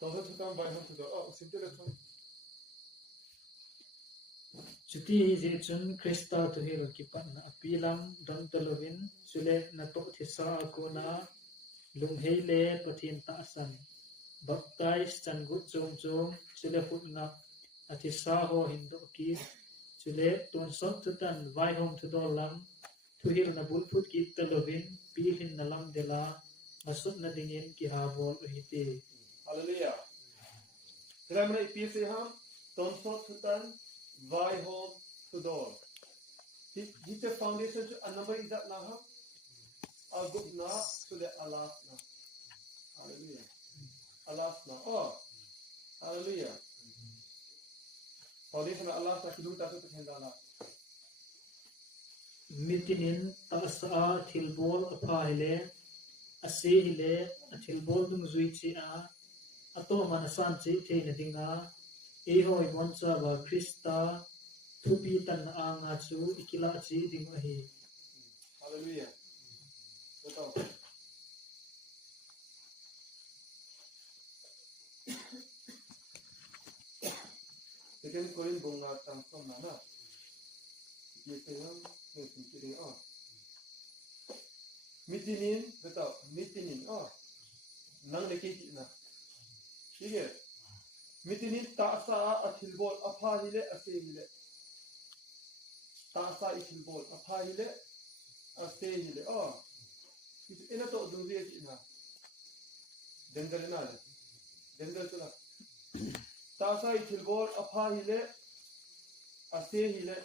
Tansa tutan vai hom tudor. Simple le thon. Chuti je chun Krista tu hero kipan na apilam don talovin sule na to thisa ko na lunghele pathin ta san baptize changu chom chom sule futna athisa ho hindo ki sule ton sot tutan vai hom tudolam tu hero na bulput ki talovin pilhin na lam dela masut na dingin ki habol uhite. Hallelujah. Tramna ipise ham ton sot tutan vai home to door. Hit the foundation to another is that now. Agub na to the alas na. Hallelujah. Alas na. Hallelujah. Foundation na alas na kilung taso to hendala. Mitinin taasa thilbol aphahile ase hile athilbol dung zuichi a ato manasan chi theina dinga ehoi moncha ba Krista thupi tan anga chu ikila chi ding ahi. Hallelujah. Betul. Second Korin bunga tangsom mana. Dia tengah mengkiring Mitinin betul. Mitinin nang lekiti na. Sige. Mitinin taasa athilbol aphahile asehile. Taasa athilbol aphahile asehile. Ina to dungri ina. Dendal na. Dendal tula. Taasa athilbol aphahile asehile.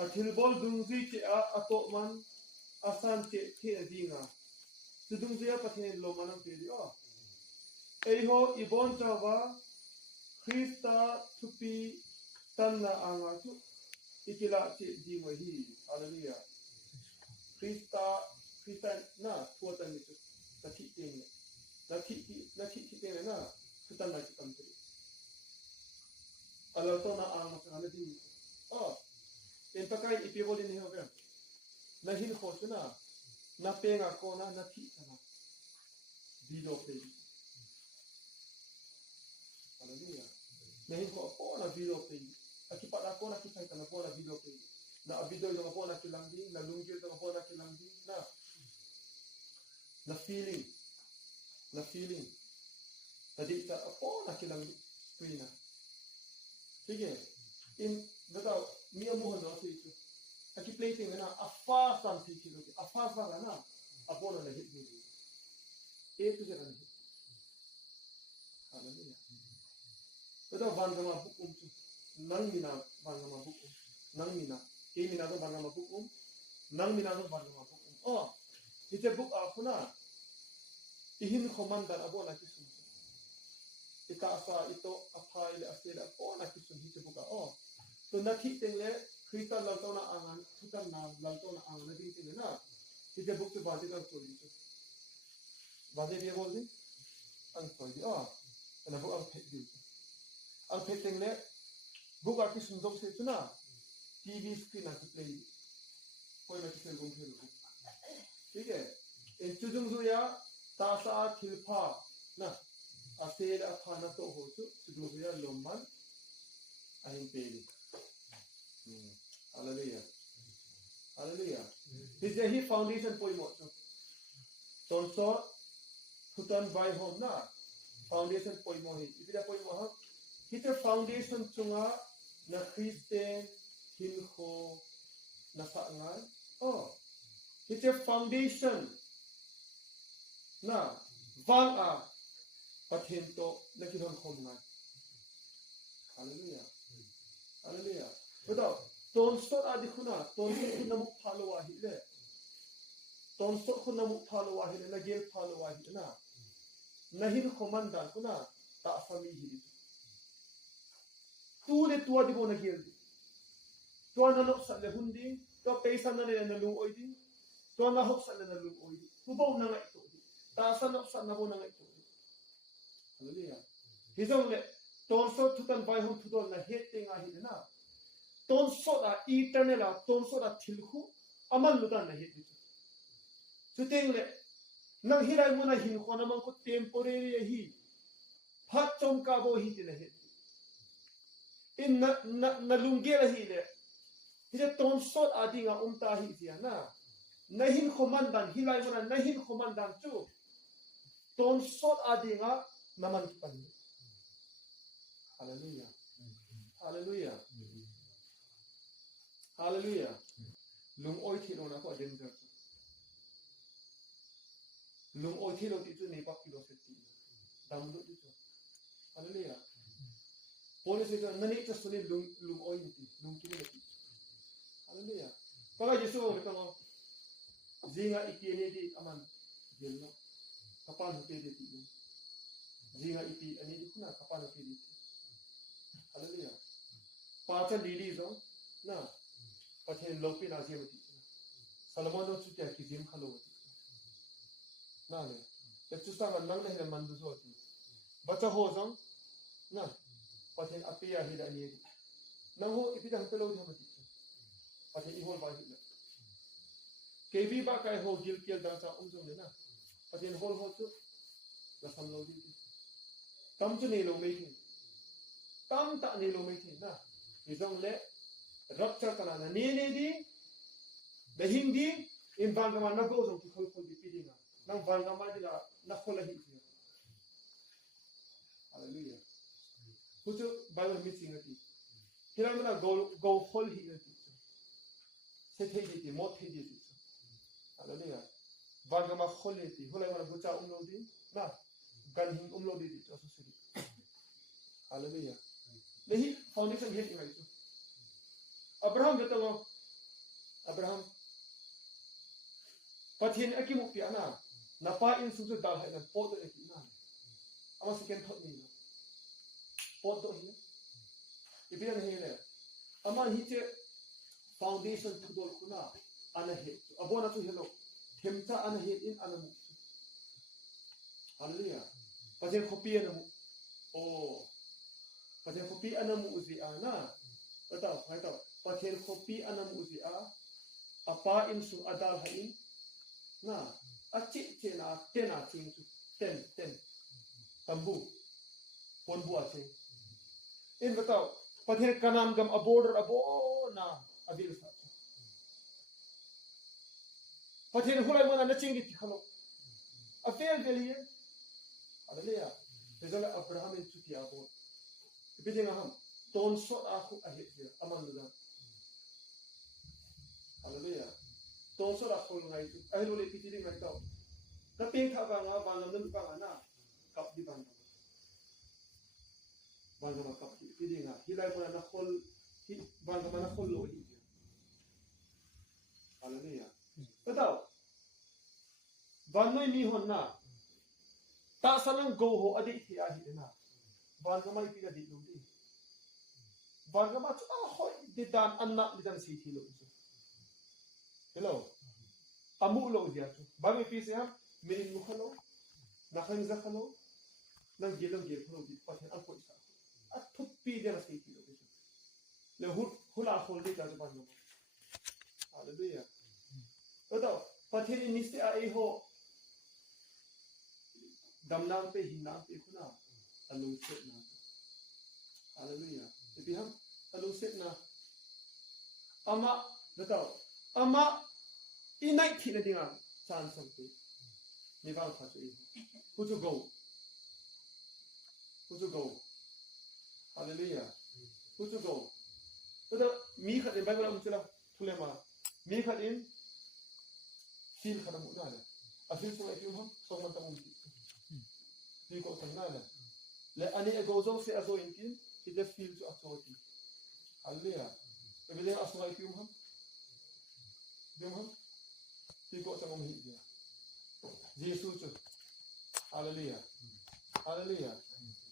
Athilbol dungri che ato man asan che dinga. Tudungri pathin lo manam peli Eho ibon chawa Krista thupi tanna anga chu ikila chi dingwahi. Hallelujah. Krista na puatan ni chu laki ting na tutan na chi tamti. Alato na anga sa ding. Empakai ipiboli ni hoga. Na hin khosuna na penga ko na thi sana. Bilo pe. Hallelujah. Nahin ko po na video play. Akipat ako na kita na po na video play. Na abido yung po na kilangding, na lunggil yung po na kilangding, na feeling. Tadi ta po na kilangding na. Sige. Betaw, miya mo no si ito. Akiplating na afa sam si ito. Afa na apo na hit ni. Ito siya na hit. Hallelujah. Betul bangga hukum tu, nang mina bangga hukum, nang mina, kini mina tu bangga hukum, nang mina tu bangga hukum. Itu buk apa na? Ihin komandan apa nak kisah? Kita asa itu apa ile asal apa nak kisah itu buka. Tu nak kita le kita lalu na angan, kita lalu na angan nanti kita na. Itu buk tu baca kan kau itu. Baca dia boleh? Angkau dia. Kenapa ang pek dia? Ang peteng le buka ki sunjok se tuna TV screen na play koi na kisel gom phelo ठीक है इन चुजुंग जुया तासा खिलफा ना असेल अफाना तो हो चुजुंग जुया Loman ahin peli hallelujah hallelujah this is his foundation poi mo tonso hutan bai hom na foundation poi mo hi ipida poi mo ha Kita foundation chunga na Christian hilho na saangan. Kita foundation na vanga pathinto na kinon khomngan. Hallelujah. Hallelujah. Betul. Tonsot adi khuna, tonsot khuna muk phalo wahi le. Tonsot khuna muk phalo wahi le, na gel phalo wahi na. Nahin khomandan khuna ta fami hi. Tu le tua di bona gel. Tua na nok sa le hundi, tua pesa na le na lu oidi. Tua na hok sa le na lu oidi. Tu bo na ngai to. Ta sa nok sa na bo na ngai to. Hallelujah. Hizong le tonso tukan bai hom tudol na hete nga hi na. Tonso da eternal tonso da thilhu aman lutan na hete. Suteng le nang hirai mo na hin ko na man ko temporary hi. hat chom ka bo hi tin he in na lungge la hi le hi je ton sot adinga umta hi sia na nahin komandan hilai mana nahin komandan chu ton sot adinga naman pan hallelujah hallelujah hallelujah lung oi thi no na ko danger lung oi thi lo ti chu nei pak kilo se ti dam lo ti chu hallelujah police ka nani cha suni lung oi ti lung ki lo ti hallelujah pag Yesu ko ko zinga ikini di aman jelno kapan hote di ti zinga ipi ani di kuna kapan hote di hallelujah pacha lili zo na pathen lopi na zi ti Solomon no chu ki zim khalo ti na le te chu sa nang le man du zo ti bacha ho zong na pathen apia hi da ni nang ho ipi dang pelo tham ti pathen i hol ba hi kebi ba kai ho gil kel da sa umjong le na pathen hol ho chu la sam lo di tam chu ne lo mai thi tam ta ne lo mai thi na i zong le rapture kana na ne di the hindi in bangama na go zong ki khol khol di pidinga nang bangama di na khol hi ti hallelujah kuchu bible meeting ati hiramana go khol hi ati se thei di mo thei di hallelujah bangama khol ti holai mana bucha umlo di na gan hing umlo di so suri hallelujah lehi foundation hit ngai chu Abraham betul Abraham pathin akimu pi ana napa in susu dal hai na pot do eki na ama second thought ni pot do hi ibian he le ama hi che foundation thudol kuna ana he abona chu hello themcha ana he in ana mu hallelujah pathin khopi ana mu oh pathin khopi ana mu uzi ana betul hai tahu pathen kopi anam uzia apa in su adal hain na achi chena tena ching chu ten tambu ponbu ase in batao pathen kanam gam aborder abo na abil sa pathen hulai mana na ching di khalo afel deliye hallelujah bezala abraham in chu ti abo bidinga ham ton sot aku ahit dia aman dulu hallelujah ton sot aku ngai tu ai lo le piti ding ngai tau ka ping tha ba nga ba ngam ba nga na kap di bang ma kap di piti nga hilai mana na khol hi bang ma na khol lo hi hallelujah betau ban noi mi hon na ta salang go ho adi thi a hi na ban ma ipi ga di lu di Bangama chu hoi didan anna didan si thi lo chu hello amu lo dia chu bangi pi se ha menin mu khalo na khan za khalo na gelong gel khalo di pathen al ko isa athup pi dia si thi lo chu le hula khol di ta ban lo hallelujah odo pathen ni se ai ho damnang pe hinang pe khuna alu se na hallelujah Tapi ham aluset na ama betul ama inai thina dinga chan sampe ni bang kha chu kuchu go hallelujah kuchu go betul mi khat in bible umchela thule ma mi khat in fil khana mu na la afil so ai ham so man tamum ti ko sang na la le ani ego zo se azo inkin Kita feel to authority. Hallelujah. Bila asal itu ham, dia ham, tiga sama mihit dia. Yesus tu. Hallelujah. Hallelujah.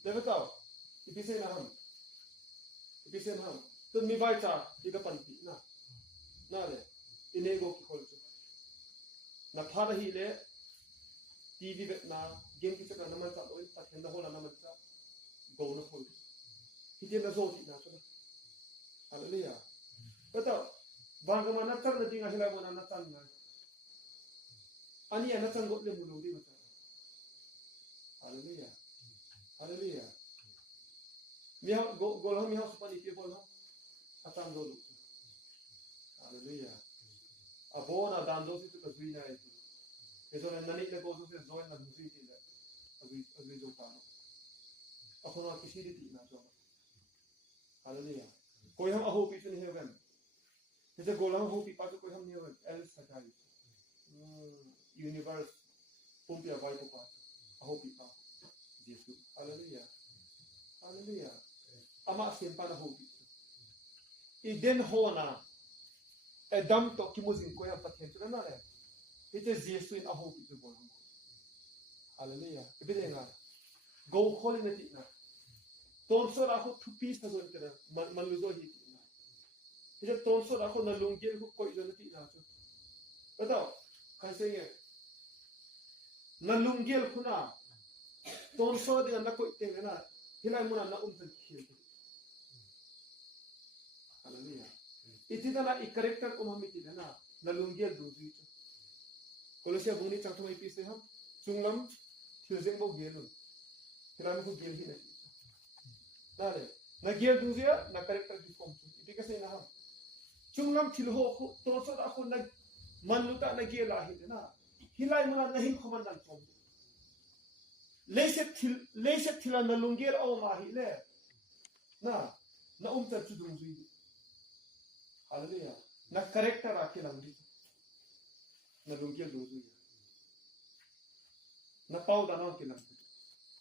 Lepas tu, ipisen ham. Tu mi baca tiga panti na. Na le, ini go kikol tu. Na pada hile, TV bet na game kita na naman tak oi, tak hendak hola naman tak, go na hol. Kita nak zoti na tu. Hallelujah. Betul. Bangga mana tak nanti ngasih lagi mana tak na. Ani anak sanggup le mulu di macam. Hallelujah. Hallelujah. Mi ha go mi ha supani people ha. Atam do. Hallelujah. Abona dan do situ ka zuina itu. Eso na nani na go se join na musi ti le. Agui jo pa. Akhona kisi ri ti na jo. Hallelujah. Koi ham aho pi sun heaven. Jese golang ho pi pa ko koi ham ni heaven el sakai. Universe pumpia vai ko pa. Aho pi pa. Jesus. Hallelujah. Hallelujah. Ama simpa na ho pi. Iden ho na Adam to kimuzin ko ya pathen tu na le. Ite Jesus in aho pi go. Hallelujah. Ibide nga. Go kholi na ti na. Tonso ra ko two piece na zo ite man lu zo hi ti na. Ite tonso ra ko na lunggel ko ko zo na ti na chu. Bata kai se ye. Na lunggel kuna tonso de na ko ite na. Hilai muna na umtan khil. Hallelujah. Iti na I character ko mamiti na na lunggel do ji. Kolosia bungni changto mai pise ham chunglam thilje bo gelun. Hiram ko gel hi na. Dale na gel do ji na character di form. Iti kasi na ham. Chunglam thilho ko to so da ko na manuta na gel ahi na. Hilai muna nahi khoman dan form. Leise thila na lunggel au ma hi le. Na umta chu dung ji. Hallelujah. Na character akhi lamdi. Na lunggel do ji. Na pau da non kilam.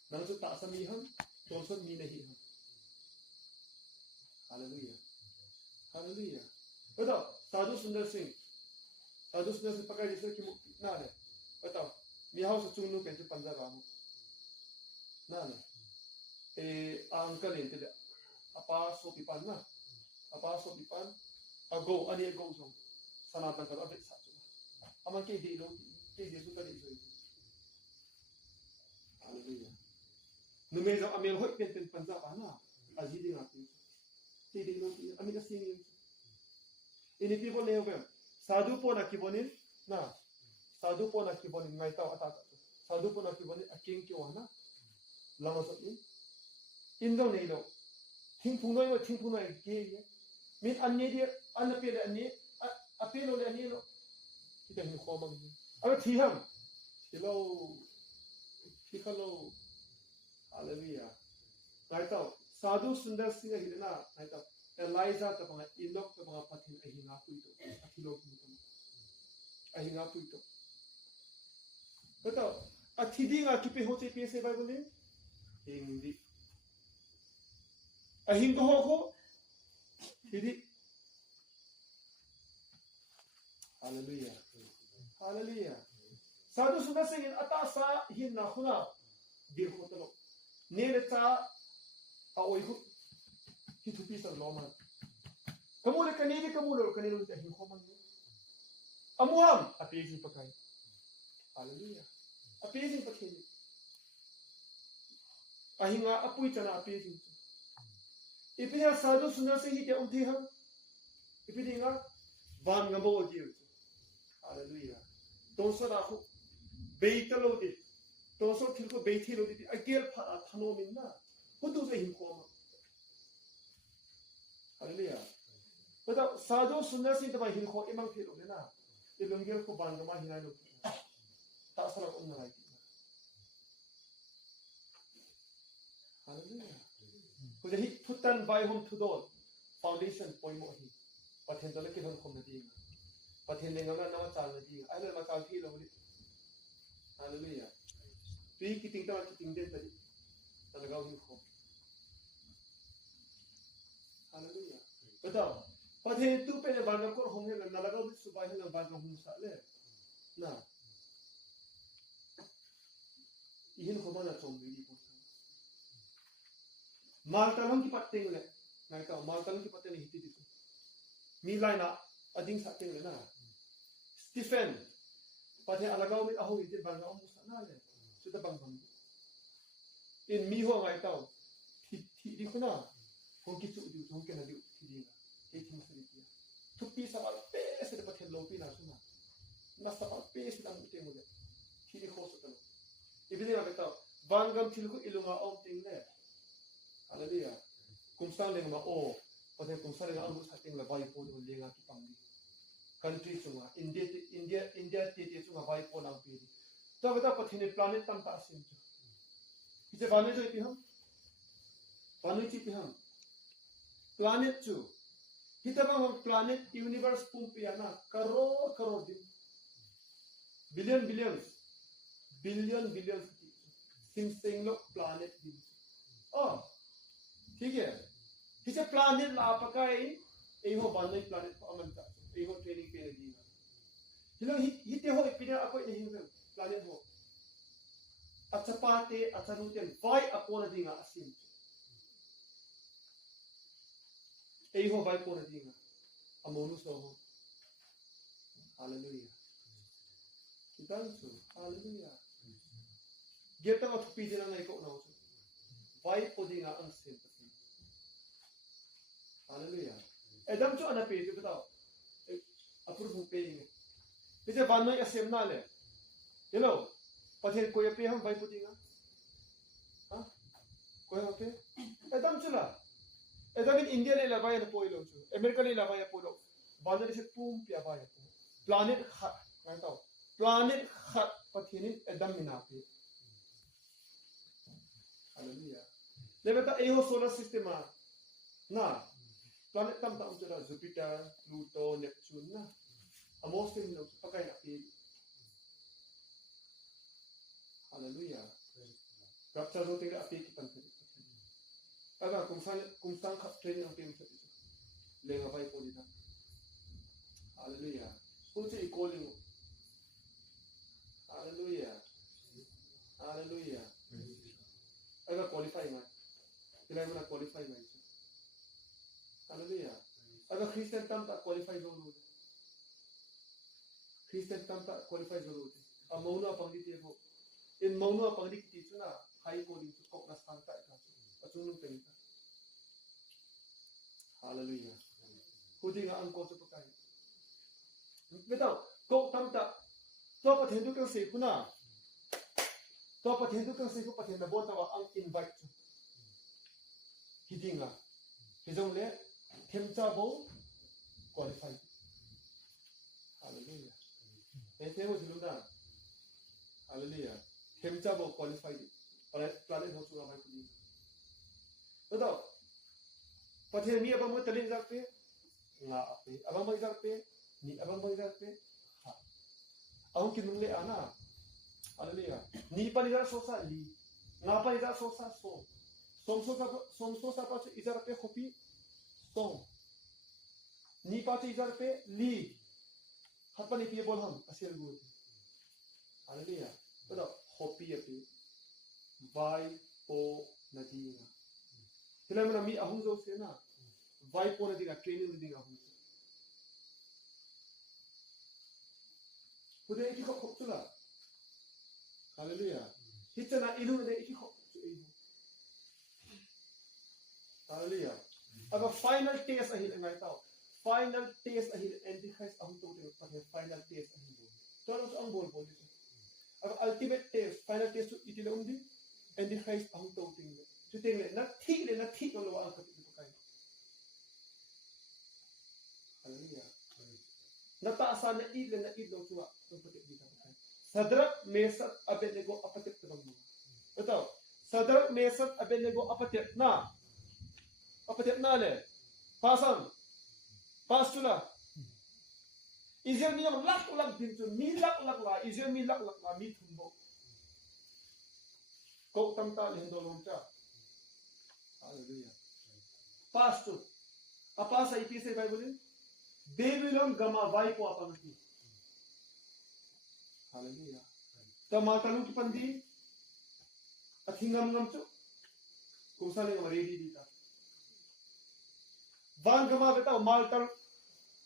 Na su ta sami ham, to so mi nahi ham. Hallelujah. Hallelujah. बताओ साधु सुंदर सिंह पकड़ जैसे कि ना ले बताओ मियाओ से चुनू कैसे पंजा रामू ना ले अंकल इंते apa sopipan na ago ani ago so sanatan ka abet sa so aman ke di lo ke Jesus ka di so hallelujah nume jo amel hoi pen panja pa na aji di ngati ke di lo ami ka singin ini people ne hobe sadhu po na kibonin ngai taw ata sadhu po na kibonin aking ki wana lama so in do nei lo ting punoi ke min anni dia anna pe anni apelo le anni lo kita ni khomang aba thiham thikalo hallelujah naitaw sadhu sundar singh hidna naitaw Elijah ta panga Enoch ta panga pathin ahinga puito athilo puito ahinga puito beto athidinga kipe hote pe se bible hindi ahinga ho Jadi hallelujah. Hallelujah. Sadhu sundar singh atasa hin na khuna dir ko talo. Nere ta aoi ko hitupi sa loma. Kamule kanini ta hin khoman. Amuham apezi pakai. Hallelujah. Apezi pakai. Ahinga apui chana apezi. Ipinya sadhu sundar singh ke umthi ham ipinya van ngabo ji hallelujah tonso da khu beitalo di tonso thil ko beithilo di agel pha thano minna hudu se him ko hallelujah pada sadhu sundar singh ta hin ko imang thilo na ilungel ko ban ma hinai lo ta sara ko na lai hallelujah Kuja hi putan by home to dot foundation point mo hi pathen to le ki hon khom na di pathen le ngama na chal na di ai le ma chal thi lo ni hallelujah tui ki ting den ta di ta lagaw hi khom hallelujah बताओ pathen tu pe le ban ko hom he na lagaw bi subai he na ban hom sa le na ihin khoma na chom bi di Maltalang ki patte le ngai ta maltalang ki patte ni hiti di mi laina ading sa teng le na Stephen pathe alagaw mit aho ite bang om sa na le suta bang in mi ho ngai ta thi di khuna hong ki chu di hong ke na di thi di na e thi sa di tu pi sa al pe se de pathe lo pi na suna na sa al pe se dang te mo le thi di ho sa ta ibine ga ta Vangam tilku ilunga om ting le. Hallelujah. Kumsang leng ma o. Pate kumsang leng angus hating la bai po do lenga ki pangdi. Country sunga India tete sunga bai po nang pi. Ta beta pathine planet tam ta asim chu. Ije bane jo iti ham. Bane chi iti ham. Planet chu. Kita bang planet universe pumpiana crore din. Billions. Sing look planet din. Oh. ठीक है. किसे planet ला pakai eho banai planet pa amanta. Eho training pe di. Hilo hite ho ipina ako ni planet ho. Acha pate acha ruten vai apona dinga asim. Eho vai pona dinga. Amonu so ho. Hallelujah. Kitansu. Hallelujah. Geta wat pidina na iko na uso. Vai podinga ang sympathy. Hallelujah. Adam cho ana pe jo tao. Apur bu pe ni. Pije banoi asem na le. Hello. Pathen ko ye pe ham vai podinga. Ha? Ko ye pe? Adam chula. Adam in India le la vai na poilo chu. America le la vai poilo. Banoi se pum pia vai po. Planet khat. Ka tao. Planet khat pathenin Adam mina pe. Hallelujah. Lebeta eho solar system na planet tam ta umjara Jupiter, Pluto, Neptune na. Amosim no pakai api. Hallelujah. Rapcha do tira api kitan tiri. Aga kumsang khap training ang tim sa ito. Lenga pai po dita. Hallelujah. Kunsi i-calling mo. Hallelujah. Hallelujah. Aga qualify nga. Kailangan mo na qualify nga ito. Hallelujah. Aga Christian tam ta qualify zolo. Christian tam ta qualify zolo. Mauna pangditi mo. In mauna pangditi ito na high po dito kok na santa ito. Atsunong pelita. Hallelujah. Kudi nga ang koso pagkain. Bitaw, kok tam ta to pathendu kang se kuna. To pathendu kang se ko pathen na bota wa ang invite. Hidinga. Hizong le temcha bo qualify. Hallelujah. Ete mo diluna. Hallelujah. Temcha bo qualify. Planet ho suga mai pudi. Betul. Pathen ni abang mo talin zakpe nga ape. Abang mo zakpe ni abang mo zakpe ha. Ang kinung le ana. Hallelujah. Ni pa ni sosa li. Nga pa ni sosa so. Somso sa pa izar pe khopi song. Ni pa izar pe li. Hat pa ni pie bol ham asil gu. Hallelujah. Betul. Khopi ape. Vai po nadinga. Kailan mo na mi ahong zo siya na. Vai po nadinga. Training nadinga ahong zo. Kuda iki khop chula. Hallelujah. Hita na ilu na iki khop chula. Hallelujah. Aga final taste ahil ngay tao. Final taste ahil Antichrist ahong tutin pati final taste ahil bol. So ano ang bol dito? Aga ultimate taste, final taste itila undi Antichrist ahong tutin. Tutin na thi ng lawa ang kapit ito kayo. Hallelujah. Nataasan na idlang suwa ng patik dito kayo. Sadrak, Mesat, Abednego apatit na bang mga. Ito, Sadrak, Mesat, Abednego apatit na. Apatit na le. Pasang. Pasula. Izir niyang lak-lak din to. Milak-lak la. Izir milak-lak la. Mitumbo. Kau tamta lindolong siya. Hallelujah. Pasto. Apa sa iti sa Bible? Babylon gamavay po apang iti. Hallelujah. Tamatanong kipandi at hingam-ngam to. Kung saan nga ready dito. Van gamavita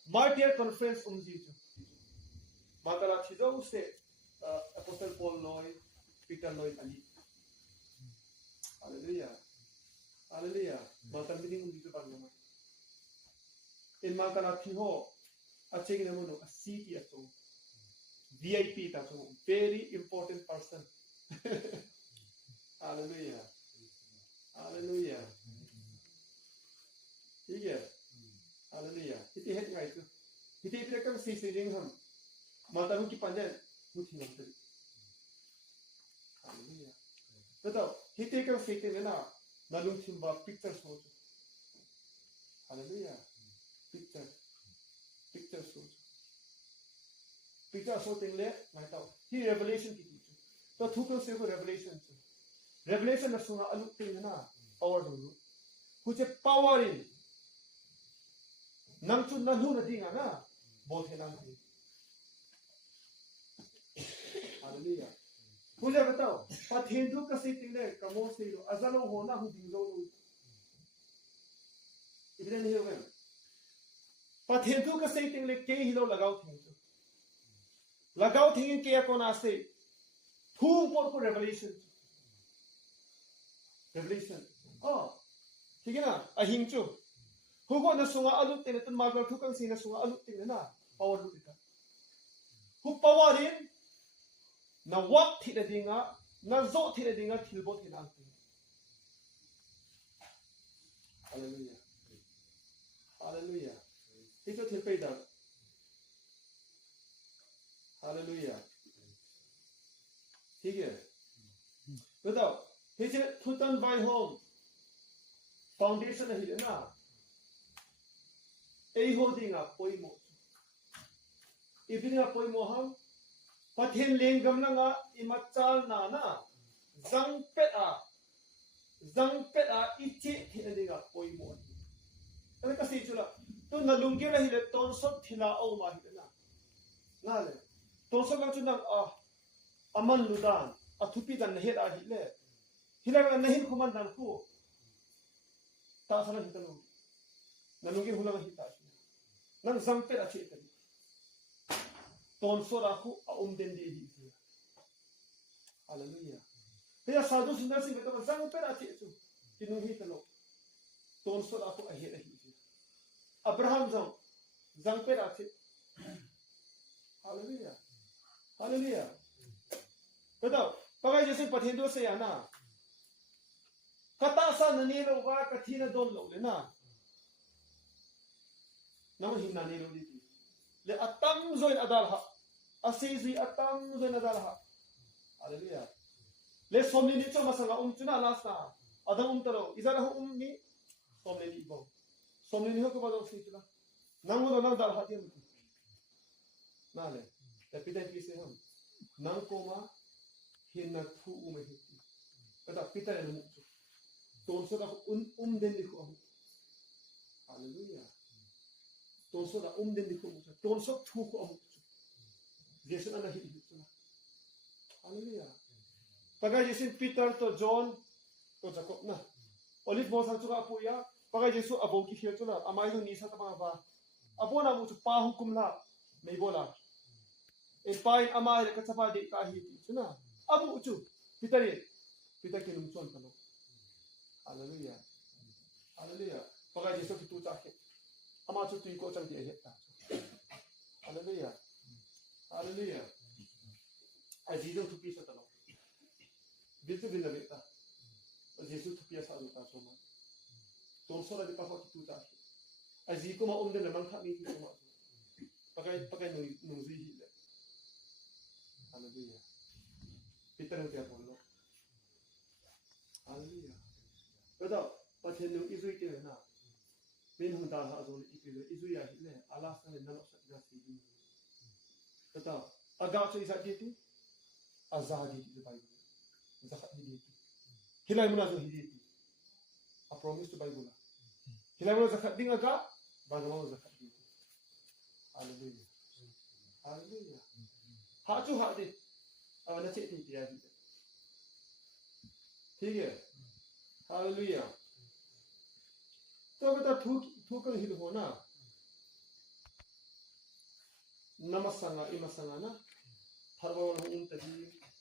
Martyr Conference dito. Matala sidaw si Apostle Paul Lloyd, Peter Lloyd Ali. Hallelujah. Hallelujah. Matala bining dito pang naman. In matala tiho at sige naman a city ato. VIP tato. Very important person. Hallelujah hallelujah ठीक है हालेलुया हिते हेत ngai tu हिते pira kan si ding ham mata hu ki pande hu thi nam tu hallelujah betul हिते kan si te na nalung thimba picture so hallelujah picture so picture so ting le ngai tau hi revelation ki tu to thu kan se ko revelation na sunga alu ting na power du hu che power in nang chu na lu na dinga na bo the nang ti hallelujah hu je batao pa then du ka se ting le ka mo se lo azalo ho na hu ding lo ibren he wen pa then du ka se ting le ke hi lo lagao thing lagao thing ke ko na se thu por ko revelation oh ठीक है ना अहिंग चु हुगो न सुंगा अलु तेने तन मागल थुकंग सिना सुंगा अलु तेने ना पावर लु दिका हु पावर इन न वक थिले दिंगा न जो थिले दिंगा थिलबो थिना हालेलुया हालेलुया इतो थिल पेदा हालेलुया ठीक है बताओ हिजे थुतन बाय home foundation hi na ei holding up poimo ibinga poimo ham pathen lengam langa imachal na zangpet a ichi thidinga poimo ana ka si chula to nalungge la hi le ton sot thila o ma hi na le ton sot la chuna aman ludan athupi dan he da hi le hilaga nahin khuman dan ku ta sana hitalo naluge hulanga hita nang zangpe a che tani ton so ra khu den de hi hallelujah ya sadhu sundar singh beta zangpe a che chu tinu hitalo ton so ra khu a he hi abraham zangpe a che hallelujah hallelujah beta pagai jese pathendo se ana kata sa nani lo ba kathina don lo le na namu hinna ni lo di le atam zoin adal ha asizui atam zoin adal ha hallelujah le somni ni choma sanga chuna lasta adam taro izara hu ni somni ni bo somni ni ho ko ba do si chuna namu do nang dal ha ti na le te pidai pi se ham nang ko ma hinna thu me hi kata pitai le ton so da den di ko hallelujah ton so da den di ko ton so thu ko jesu ana hi hallelujah paga jesu peter to john to jacob na olive mo sang chuka puya paga jesu abo ki khel chula amai no ni sa ta ba abona mu chu pa hukum la mei bola e pai amai ka chapa de ka hi chuna abu chu peter ke num chon ta hallelujah hallelujah paga jesu ki tu ta ke ama chu tu ko chang ti he ta hallelujah hallelujah ai jesu tu pi sa ta no bitu bin la beta jesu tu pi sa ta so ma ton so la de pa ki tu ta ai ji ko ma de la mang tha ni ti so ma paga no zi hi le hallelujah peter no te apollo hallelujah Betul, pasien yang isu itu na, bin hendak hak zon isu ya ini, alas kan nak sakit sih. Betul, agak tu isak itu, azadi itu Bible, zakat itu. Hilai mana tu itu, a promise tu Bible. Hilai mana zakat ding agak, bagaimana zakat itu. Hallelujah, hallelujah. Hak tu hak itu, awak nak cek itu dia itu. ठीक है हालेलुया तो बेटा थूकल हिल हो ना नमस्संगा इमसंगा ना थरबल उन तदी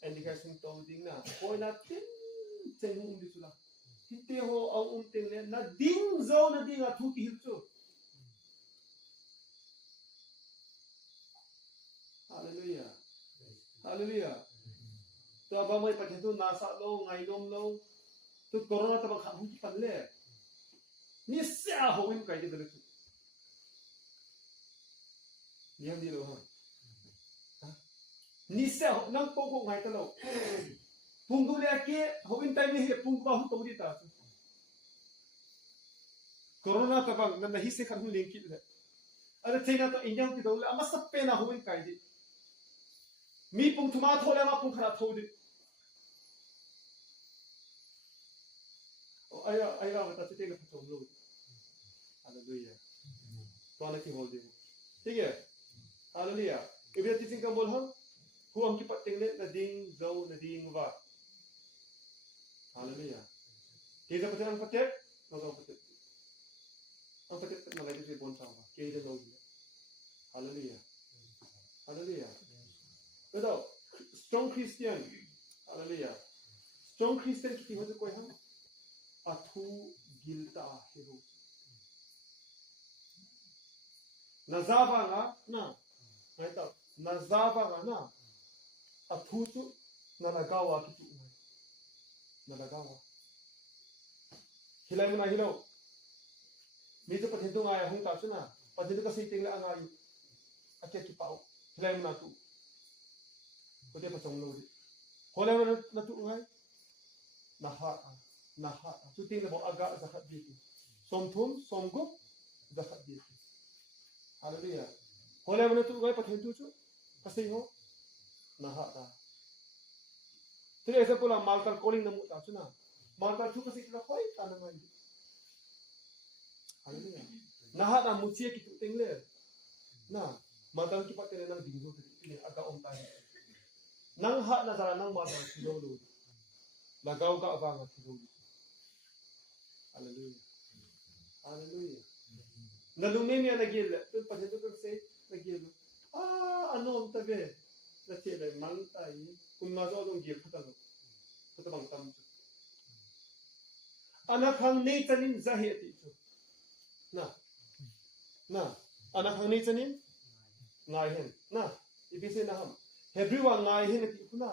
एंडिकेशन तो दिंग ना कोई ना तिन चेंग उन दिसुला हिते हो औ उन तिन ले ना दिंग जो ना दिंग थूक हिल चो हालेलुया हालेलुया ตัวบางไม่ประเทศตุนาซาโลไงลมโลตุโคโรนาตะบังขับหุ่นปันเล่นี่เสียหัววินไก่ดิบเลยยังดีเลยฮะนี่เสียนั่งโป๊กไงตลอดพุ่งดูเลยแกหัววินไก่ไม่เห็นพุ่งบ้าหุ่นตัวดีตาโคโรนาตะบังนั่นน่ะฮิสเซขันหุ่นเลี้ยงกินเลยอะไรเท่านั้นตัวอินยังติดตัวเลยอามาสับเป็นหัววินไก่ดิมีปุ่งทุมาโทเลยมาปุ่งขนาดโทดิไอ้เราตัดสินใจกับผู้ชมรู้ฮาเลลูยาตัวนั้นที่โหดีठीक है हालेलुया इबे टीचिंग का बोल हम हुआ की पत्ते ले नदींग जो नदींग वा हालेलुया केजा पत्ते हम पत्ते मलाई चाहिँ बोन छ केजा लो हालेलुया हालेलुया तो strong Christian hallelujah strong Christian की हो कोई हम अथु गिलता हेरो nazava nga na ngaita nazava nga na athuchu nalagawa kitu nalagawa hilai muna hilo mi to pathintu nga hung ta chuna pathintu ka siting la anga yu akya ki pau hilai muna tu ko de patong lo di holai muna na tu ngai na ha tu ting la bo aga zakhat bi ki somthum somgup zakhat bi Hallelujah. Holai mana tu gai pathen tu chu pasai ho na ha ta. Tire esa pula maltar calling namu ta chuna. Maltar chu pasai la khoi ta na ngai. Hallelujah. Na ha na mucie ki tu teng le. Na maltar ki patele nang dingjo ki ni aga om ta. Nang ha na sara nang maltar ki lo lo. Lagaw ka aba nga ki lo. Hallelujah. Hallelujah. Nalumemia nagil tu pasal tu say nagil ano tabe na chile mangtai kung mazo dong gil patalo patabang tam anak hang nei tanin zahiyati tu na anak hang nei tanin ngai hen na ibise na ham everyone ngai hen ti kuna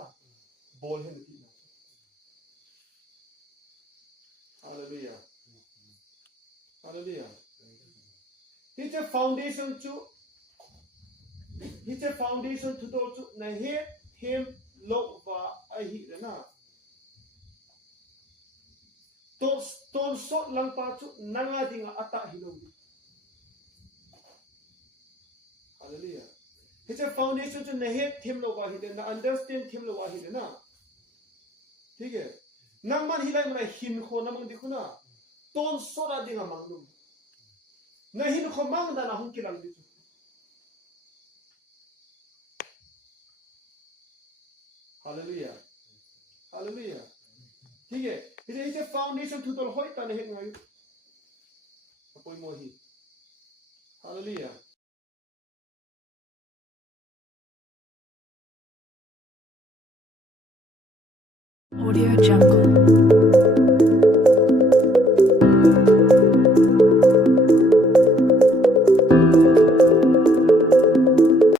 bol hen ti na hallelujah hallelujah It's a foundation to do to na him lo va ahi na ton so lang pa chu nanga dinga ata hilo hallelujah it's a foundation to na him lo va hi na understand him lo va hi na ठीक है nang man hilai mana hin kho namang dikhuna ton so ra dinga manglu नहीं नो खमांग दाना हम किलाम दिसु hallelujah hallelujah ठीक है इसे फाउंडेशन टू तो होय ता नहीं ngayu apoi mohi hallelujah Audio Jungle